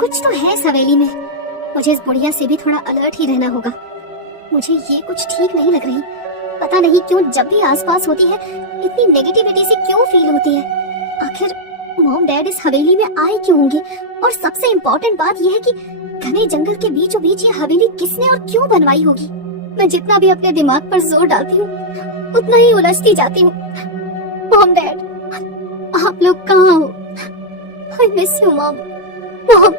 कुछ तो है इस हवेली में। मुझे इस बुढ़िया से भी थोड़ा अलर्ट ही रहना होगा। मुझे ये कुछ ठीक नहीं लग रही। पता नहीं क्यों जब भी आसपास होती है इतनी नेगेटिविटी सी क्यों फील होती है। आखिर मॉम डैड इस हवेली में आए क्यों होंगे? और सबसे इम्पोर्टेंट बात यह है कि घने जंगल के बीचों बीच ये हवेली किसने और क्यों बनवाई होगी? मैं जितना भी अपने दिमाग पर जोर डालती हूँ उतना ही उलझती जाती हूँ। मॉम डैड, आप लोग कहाँ हो? I miss you mom. Mom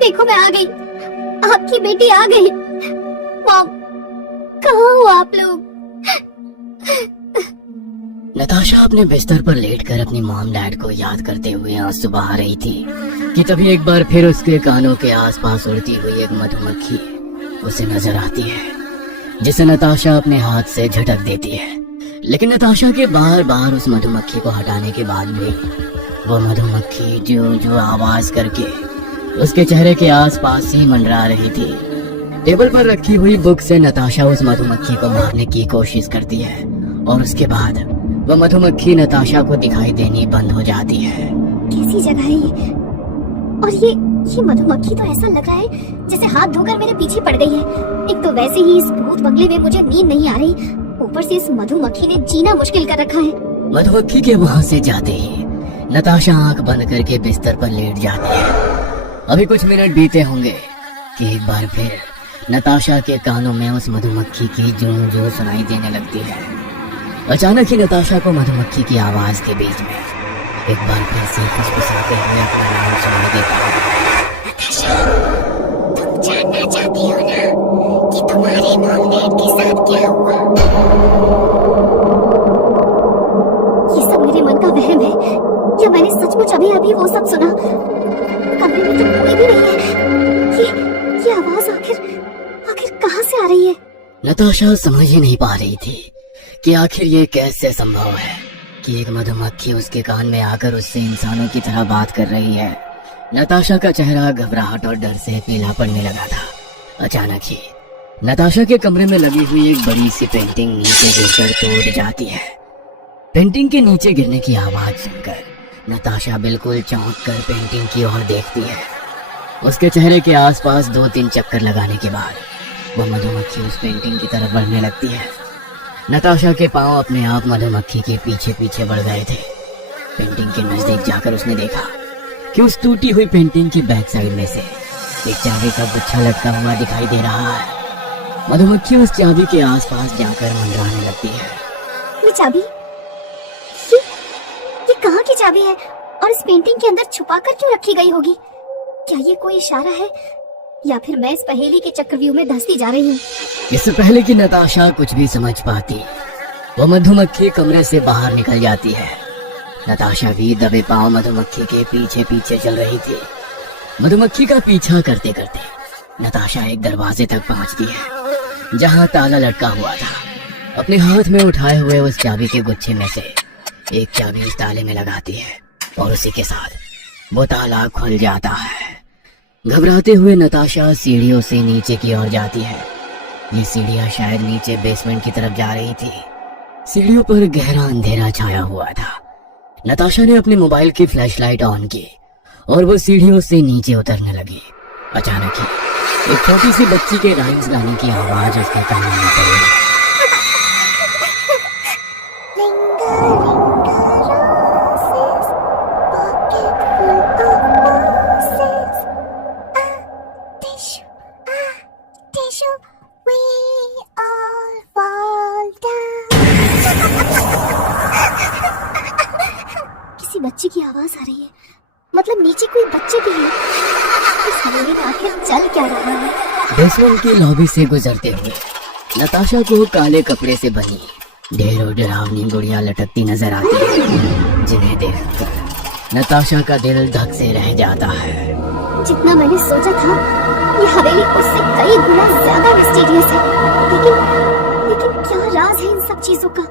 देखो मैं आ गई, आपकी बेटी आ गई। मॉम कहाँ हो आप लोग? नताशा अपने बिस्तर पर लेटकर अपनी मॉम डैड को याद करते हुए आंसू बहा रही थी कि तभी एक बार फिर उसके कानों के आसपास उड़ती हुई एक मधुमक्खी उसे नजर आती है, जिसे नताशा अपने हाथ से झटक देती है। लेकिन नताशा के बार बार उस मधुमक्खी को हटाने के बाद भी वो मधुमक्खी जो जो आवाज करके उसके चेहरे के आसपास ही मंडरा रही थी। टेबल पर रखी हुई बुक से नताशा उस मधुमक्खी को मारने की कोशिश करती है और उसके बाद वह मधुमक्खी नताशा को दिखाई देनी बंद हो जाती है। कैसी जगह है ये? और ये मधुमक्खी तो ऐसा लग रहा है जैसे हाथ धोकर मेरे पीछे पड़ गई है। एक तो वैसे ही इस भूत बंगले में मुझे नींद नहीं आ रही, ऊपर से इस मधुमक्खी ने जीना मुश्किल कर रखा है। मधुमक्खी के वहाँ से जाते ही नताशा आंख बंद करके बिस्तर पर लेट जाती है। अभी कुछ मिनट बीते होंगे कि एक बार फिर नताशा के कानों में उस मधुमक्खी की जू जू सुनाई देने लगती है। अचानक ही नताशा को मधुमक्खी की आवाज के बीच में एक बार फिर से फुसफुसाते हुए अपना नाम सुनाई देता है। नताशा, तुम जानना चाहती हो ना कि तुम्हारे मॉम डैड के साथ क्या हुआ? ये सब मेरे मन का वहम है या मैंने सचमुच अभी अभी वो सब सुना? कमरे में तो कोई भी नहीं है। ये आवाज आखिर कहाँ से आ रही है? नताशा समझ ही नहीं पा रही थी कि आखिर ये कैसे संभव है कि एक मधुमक्खी उसके कान में आकर उससे इंसानों की तरह बात कर रही है। नताशा का चेहरा घबराहट और डर से पीला पड़ने लगा था। अचानक ही नताशा के कमरे में लगी हुई एक बड़ी सी पेंटिंग नीचे गिरकर टूट जाती है। पेंटिंग के नीचे गिरने की आवाज सुनकर नताशा बिल्कुल चौंक कर पेंटिंग की ओर देखती है। उसके चेहरे के आसपास 2-3 चक्कर लगाने के बाद वो मधुमक्खी उस पेंटिंग की तरफ बढ़ने लगती है। नताशा के पांव अपने आप मधुमक्खी के पीछे पीछे बढ़ गए थे। पेंटिंग के नजदीक जाकर उसने देखा कि उस टूटी हुई पेंटिंग की बैक साइड में से एक चाबी का गुच्छा लटका हुआ दिखाई दे रहा है। मधुमक्खी उस चाबी के आसपास जाकर मंडराने लगती है। ये चाबी, ये कहाँ की चाबी है और इस पेंटिंग के अंदर छुपा कर क्यों रखी गई होगी? क्या ये कोई इशारा है या फिर मैं इस पहेली के चक्रव्यूह में धंसती जा रही हूँ? इससे पहले कि नताशा कुछ भी समझ पाती, वो मधुमक्खी कमरे से बाहर निकल जाती है। नताशा भी दबे पांव मधुमक्खी के पीछे पीछे चल रही थी। मधुमक्खी का पीछा करते करते नताशा एक दरवाजे तक पहुंचती है जहां ताला लटका हुआ था। अपने हाथ में उठाए हुए उस चाबी के गुच्छे में से एक चाबी इस ताले में लगाती है और उसी के साथ वो ताला खुल जाता है। घबराते हुए नताशा सीढ़ियों से नीचे की ओर जाती है। ये सीढ़ियां शायद नीचे बेसमेंट की तरफ जा रही थी। सीढ़ियों पर गहरा अंधेरा छाया हुआ था। नताशा ने अपने मोबाइल की फ्लैशलाइट ऑन की और वो सीढ़ियों से नीचे उतरने लगी। अचानक ही एक छोटी सी बच्ची के राइम्स गाने की आवाज उसके कानों में पड़ी। किसी बच्चे की आवाज आ रही है, मतलब नीचे कोई बच्चे भी हैं। इस हवेली में आखिर चल क्या रहा है? बेसमेंट की लॉबी से गुजरते हुए नताशा को काले कपड़े से बनी ढेरों डरावनी गुड़ियां लटकती नजर आती है, जिन्हें देखकर नताशा का दिल धक से रह जाता है। जितना मैंने सोचा था ये हवेली उससे कई गुना ज्यादा मिस्टीरियस है। लेकिन क्या राज है इन सब चीजों का?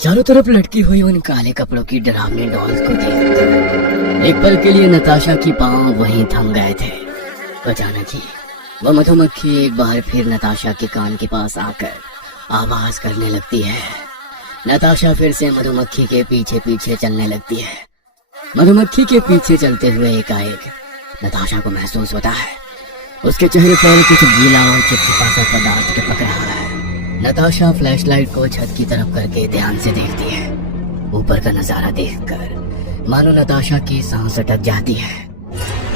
चारों तरफ लटकी हुई उन काले कपड़ों की डरावनी डॉल्स को देखकर एक पल के लिए नताशा की पांव वहीं थम गए थे। अचानक ही वह मधुमक्खी एक बार फिर नताशा के कान के पास आकर आवाज करने लगती है। नताशा फिर से मधुमक्खी के पीछे पीछे चलने लगती है। मधुमक्खी के पीछे चलते हुए एकाएक नताशा को महसूस होता है उसके चेहरे पर कुछ गीला और चिपचिपा सा पदार्थ टपक रहा है। नताशा फ्लैशलाइट को छत की तरफ करके ध्यान से देखती है। ऊपर का नजारा देखकर मानो नताशा की सांस अटक जाती है।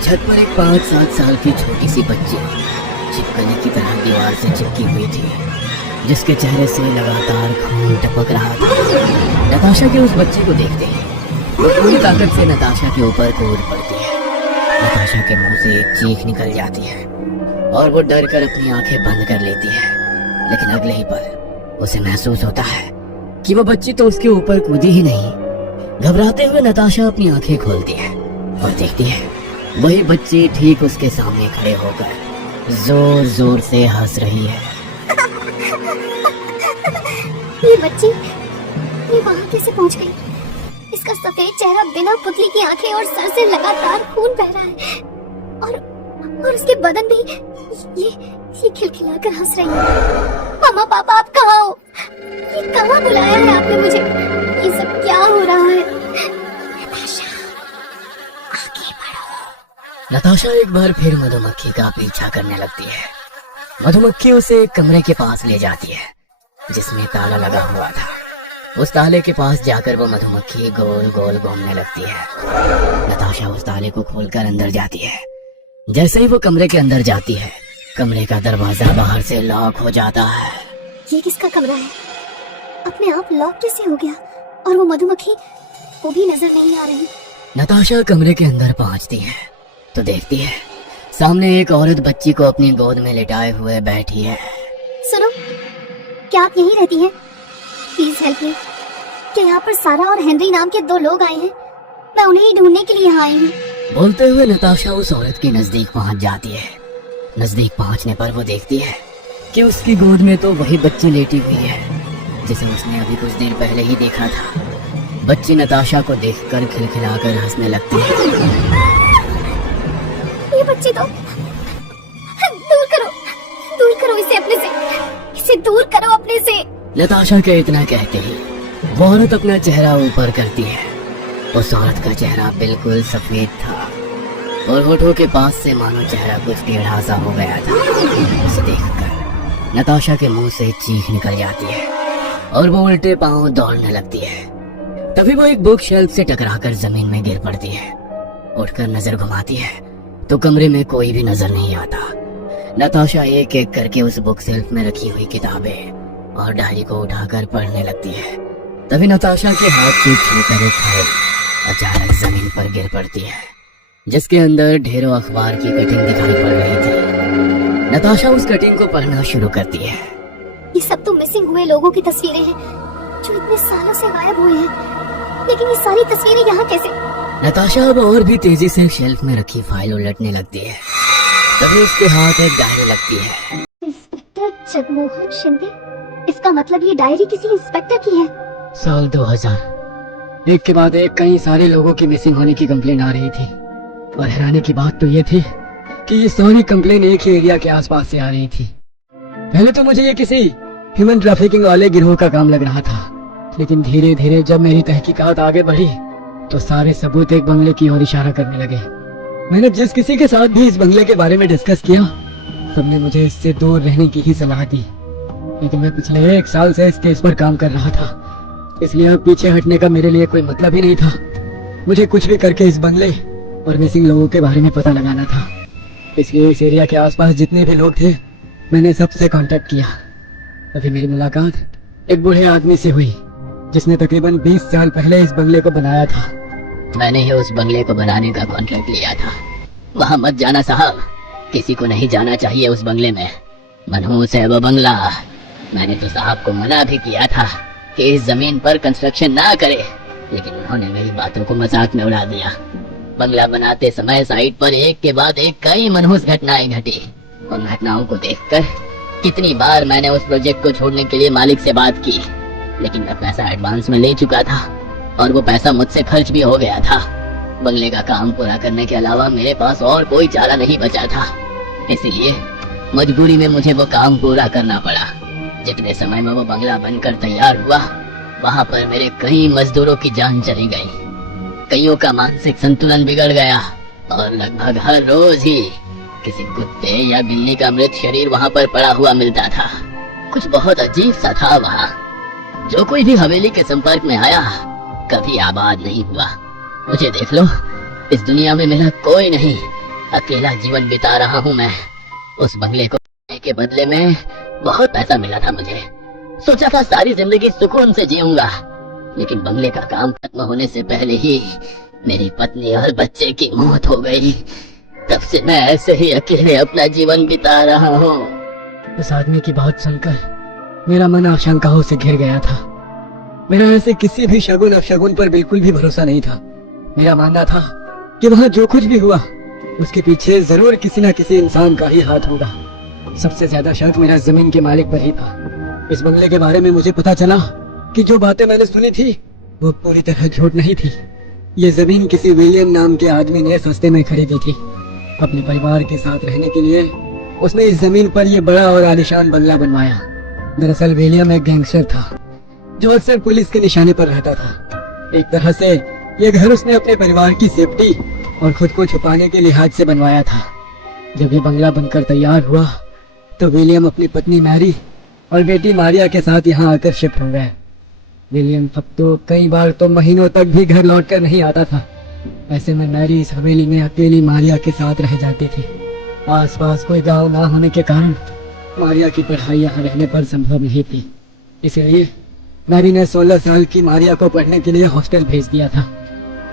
छत पर एक 5-7 साल की छोटी सी बच्ची छिपकली की तरह दीवार से चिपकी हुई थी, जिसके चेहरे से लगातार खून टपक रहा था। नताशा के उस बच्चे को देखते ही वो पूरी ताकत से नताशा के ऊपर कूद पड़ती है। नताशा के मुंह से एक चीख निकल जाती है और वो डर कर अपनी आंखें बंद कर लेती है, लेकिन अगले ही पल उसे महसूस होता है कि वो बच्ची तो उसके ऊपर कूदी ही नहीं। घबराते हुए नताशा अपनी आंखें खोलती है और देखती है वही बच्ची ठीक उसके सामने खड़े होकर जोर जोर से हंस रही है। ये बच्ची ये वहाँ कैसे पहुँच गई? इसका सफेद चेहरा, बिना पुतली की आंखें और सर से लगातार खून बह रहा है और उसके बदन भी ये खिलखिलाकर हंस रही है। मामा पापा आप कहाँ हो? ये कहाँ बुलाया है आपने मुझे? ये सब क्या हो रहा है? नताशा, आगे बढ़ो। नताशा एक बार फिर मधुमक्खी का पीछा करने लगती है। मधुमक्खी उसे एक कमरे के पास ले जाती है जिसमें ताला लगा हुआ था। उस ताले के पास जाकर वो मधुमक्खी गोल गोल घूमने लगती है। नताशा उस ताले को खोलकर अंदर जाती है। जैसे ही वो कमरे के अंदर जाती है, कमरे का दरवाजा बाहर से लॉक हो जाता है। ये किसका कमरा है? अपने आप लॉक कैसे हो गया? और वो मधुमक्खी, वो भी नजर नहीं आ रही। नताशा कमरे के अंदर पहुंचती है तो देखती है सामने एक औरत बच्ची को अपनी गोद में लिटाए हुए बैठी है। सुनो, क्या आप यहीं रहती हैं? Please help me. क्या यहाँ पर सारा और हेनरी नाम के 2 लोग आए हैं? मैं उन्हें ही ढूंढने के लिए यहाँ आई हूँ। बोलते हुए नताशा उस औरत के नजदीक पहुंच जाती है। नजदीक पहुंचने पर वो देखती है कि उसकी गोद में तो वही बच्ची लेटी हुई है जिसे उसने अभी कुछ देर पहले ही देखा था। बच्ची नताशा को देखकर खिलखिलाकर हंसने लगती है। ये बच्ची तो दूर करो इसे अपने से, इसे दूर करो अपने से। नताशा के इतना कहते ही वो औरत अपना चेहरा ऊपर करती है। उस औरत का चेहरा बिल्कुल सफेद था और होठों के पास से मानो चेहरा कुछ टेढ़ा सा हो गया था। उसे देखकर नताशा के मुंह से चीख निकल जाती है और वो उल्टे पांव दौड़ने लगती है। तभी वो एक बुक शेल्फ से टकराकर जमीन में गिर पड़ती है। उठकर नजर घुमाती है तो कमरे में कोई भी नजर नहीं आता। नताशा एक एक करके उस बुक शेल्फ में रखी हुई किताबें और डायरी को उठाकर पढ़ने लगती है। तभी नताशा के हाथ से छूकर एक फाइल अचानक जमीन पर गिर पड़ती है जिसके अंदर ढेरों अखबार की कटिंग दिखाई पड़ रही थी। नताशा उस कटिंग को पढ़ना शुरू करती है। ये सब तो मिसिंग हुए लोगों की तस्वीरें हैं जो इतने सालों से गायब हुए हैं, लेकिन ये सारी तस्वीरें यहाँ कैसे? नताशा अब और भी तेजी से शेल्फ में रखी फाइल उलटने लगती है। तभी उसके हाथ एक डायरी लगती है। इंस्पेक्टर जगमोहन शिंदे, इसका मतलब ये डायरी किसी इंस्पेक्टर की है। साल 2000 एक के बाद एक कई सारे लोगों की मिसिंग होने की कंप्लेन आ रही थी और हैरानी की बात तो ये थी कि ये सारी कंप्लेन एक ही एरिया के आसपास से आ रही थी। पहले तो मुझे ये किसी ह्यूमन ट्रैफिकिंग वाले गिरोह का काम लग रहा था, लेकिन धीरे धीरे जब मेरी तहकीकात आगे बढ़ी तो सारे सबूत एक बंगले की ओर इशारा करने लगे। मैंने जिस किसी के साथ भी इस बंगले के बारे में डिस्कस किया, सबने मुझे इससे दूर रहने की ही सलाह दी। लेकिन मैं पिछले 1 साल से इस केस पर काम कर रहा था, इसलिए अब पीछे हटने का मेरे लिए कोई मतलब ही नहीं था। मुझे कुछ भी करके इस बंगले और मिसिंग लोगों के बारे में पता लगाना था। इसलिए इस एरिया के आसपास जितने भी लोग थे, मैंने सबसे कांटेक्ट किया। अभी मेरी मुलाकात एक बूढ़े आदमी से हुई जिसने तकरीबन 20 साल पहले इस बंगले को बनाया था। मैंने ही उस बंगले को बनाने का कॉन्ट्रैक्ट लिया था। वहाँ मत जाना साहब, किसी को नहीं जाना चाहिए उस बंगले में। मनहूस है वो बंगला। मैंने तो साहब को मना भी किया था कि इस जमीन पर कंस्ट्रक्शन ना करे, लेकिन उन्होंने मेरी बातों को मजाक में उड़ा दिया। बंगला बनाते समय साइट पर एक के बाद एक कई मनहूस घटनाएं घटी। उन घटनाओं को देखकर कितनी बार मैंने उस प्रोजेक्ट को छोड़ने के लिए मालिक से बात की, लेकिन मैं पैसा एडवांस में ले चुका था और वो पैसा मुझसे खर्च भी हो गया था। बंगले का काम पूरा करने के अलावा मेरे पास और कोई चारा नहीं बचा था, इसीलिए मजबूरी में मुझे वो काम पूरा करना पड़ा। जितने समय में वो बंगला बनकर तैयार हुआ, वहाँ पर मेरे कई मजदूरों की जान चली गई, कईयों का मानसिक संतुलन बिगड़ गया और लगभग हर रोज ही किसी कुत्ते या बिल्ली का मृत शरीर वहाँ पर पड़ा हुआ मिलता था। कुछ बहुत अजीब सा था वहाँ। जो कोई भी हवेली के संपर्क में आया कभी आबाद नहीं हुआ। मुझे देख लो, इस दुनिया में मेरा कोई नहीं, अकेला जीवन बिता रहा हूँ मैं। उस बंगले को लेने के बदले में बहुत पैसा मिला था मुझे। सोचा था सारी जिंदगी सुकून से जीऊंगा, लेकिन बंगले का काम खत्म होने से पहले ही मेरी पत्नी और बच्चे की मौत हो गई। तब से मैं ऐसे ही अकेले अपना जीवन बिता रहा हूँ। उस आदमी की बात सुनकर मेरा मन आशंकाओं से घिर गया था। मेरा ऐसे किसी भी शगुन अपशगुन पर बिल्कुल भी भरोसा नहीं था। मेरा मानना था कि वहाँ जो कुछ भी हुआ उसके पीछे जरूर किसी न किसी इंसान का ही हाथ होगा। सबसे ज्यादा शक मेरा जमीन के मालिक पर ही था। इस बंगले के बारे में मुझे पता चला कि जो बातें मैंने सुनी थी वो पूरी तरह झूठ नहीं थी। ये जमीन किसी विलियम नाम के आदमी ने सस्ते में खरीदी थी। अपने परिवार के साथ रहने के लिए उसने इस जमीन पर यह बड़ा और आलीशान बंगला बनवाया। दरअसल विलियम एक गैंगस्टर था जो अक्सर पुलिस के निशाने पर रहता था। एक तरह से ये घर उसने अपने परिवार की सेफ्टी और खुद को छुपाने के लिहाज से बनवाया था। जब ये बंगला बनकर तैयार हुआ तो विलियम अपनी पत्नी मैरी और बेटी मारिया के साथ यहाँ आकर शिफ्ट हो गए। विलियम अब तो कई बार तो महीनों तक भी घर लौटकर नहीं आता था। ऐसे में मैरी इस हवेली में अकेली मारिया के साथ रह जाती थी। आसपास कोई गांव ना होने के कारण मारिया की पढ़ाई यहाँ रहने पर संभव नहीं थी। इसलिए मैरी ने 16 साल की मारिया को पढ़ने के लिए हॉस्टल भेज दिया था।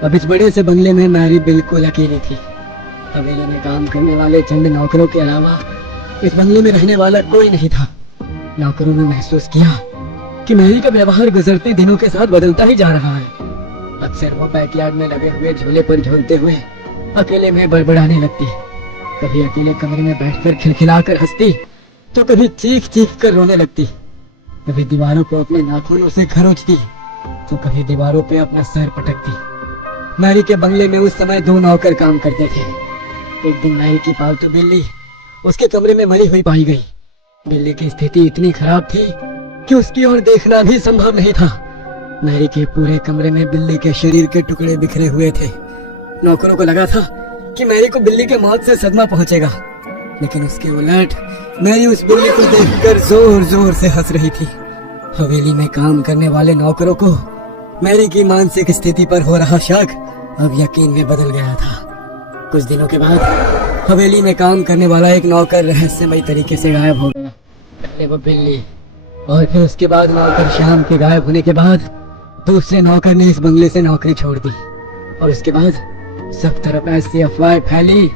अब इस बड़े से बंगले में मैरी बिल्कुल अकेली थी। हवेली में काम करने वाले चंद नौकरों के अलावा इस बंगले में रहने वाला कोई नहीं था। नौकरों ने महसूस किया कि मैरी का व्यवहार गुजरते दिनों के साथ बदलता ही जा रहा है। अक्सर वो बैकयार्ड में लगे हुए झूले पर झूलते हुए अकेले में बड़बड़ाने लगती। कभी अकेले कमरे में बैठकर खिलखिलाकर हंसती तो कभी चीख चीख कर रोने लगती। कभी दीवारों को अपने नाखूनों से खरोचती तो कभी दीवारों पे अपना सर पटकती। मैरी के बंगले में उस समय 2 नौकर काम करते थे। एक दिन मैरी की पालतू बिल्ली उसके कमरे में मरी हुई पाई गई। बिल्ली की स्थिति इतनी खराब थी कि उसकी ओर देखना भी संभव नहीं था। मैरी के पूरे कमरे में बिल्ली के शरीर के टुकड़े बिखरे हुए थे। नौकरों को लगा था कि मैरी को बिल्ली के मौत से सदमा पहुंचेगा, लेकिन उसके उलट मैरी उस बिल्ली को देखकर जोर जोर से हंस रही थी। हवेली में काम करने वाले नौकरों को मैरी की मानसिक स्थिति पर हो रहा शक अब यकीन में बदल गया था। कुछ दिनों के बाद हवेली में काम करने वाला एक नौकर रहस्यमय तरीके से गायब हो गया। पहले वो बिल्ली और फिर उसके बाद नौकर शाम के गायब होने के बाद दूसरे नौकर ने इस बंगले से नौकरी छोड़ दी। और उसके बाद सब तरफ ऐसी अफवाहें फैली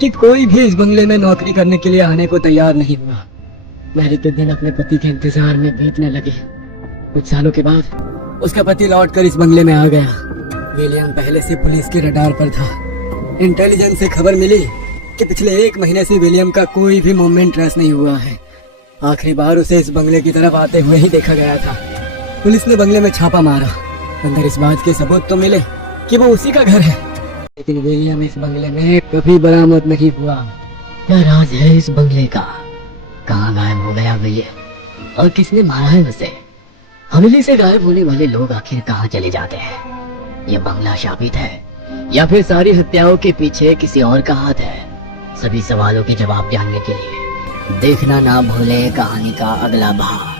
कि कोई भी इस बंगले में नौकरी करने के लिए आने को तैयार नहीं हुआ। मैरी के दिन अपने पति के इंतजार में बीतने लगे। कुछ सालों के बाद उसका पति लौटकर इस बंगले में आ गया। विलियम पहले से पुलिस के रडार पर था। इंटेलिजेंस से खबर मिली कि पिछले 1 महीने से विलियम का कोई भी मूवमेंट ट्रेस नहीं हुआ है। आखिरी बार उसे इस बंगले की तरफ आते हुए ही देखा गया था। पुलिस ने बंगले में छापा मारा। अंदर इस बात के सबूत तो मिले कि वो उसी का घर है, लेकिन विलियम इस बंगले में कभी बरामद नहीं हुआ। क्या राज है इस बंगले का? कहाँ गायब हो गया विलियम और किसने मारा है उसे? हवेली से गायब होने वाले लोग आखिर कहाँ चले जाते हैं? ये बंगला शापित है या फिर सारी हत्याओं के पीछे किसी और का हाथ है? सभी सवालों के जवाब जानने के लिए देखना ना भूले कहानी का अगला भाग।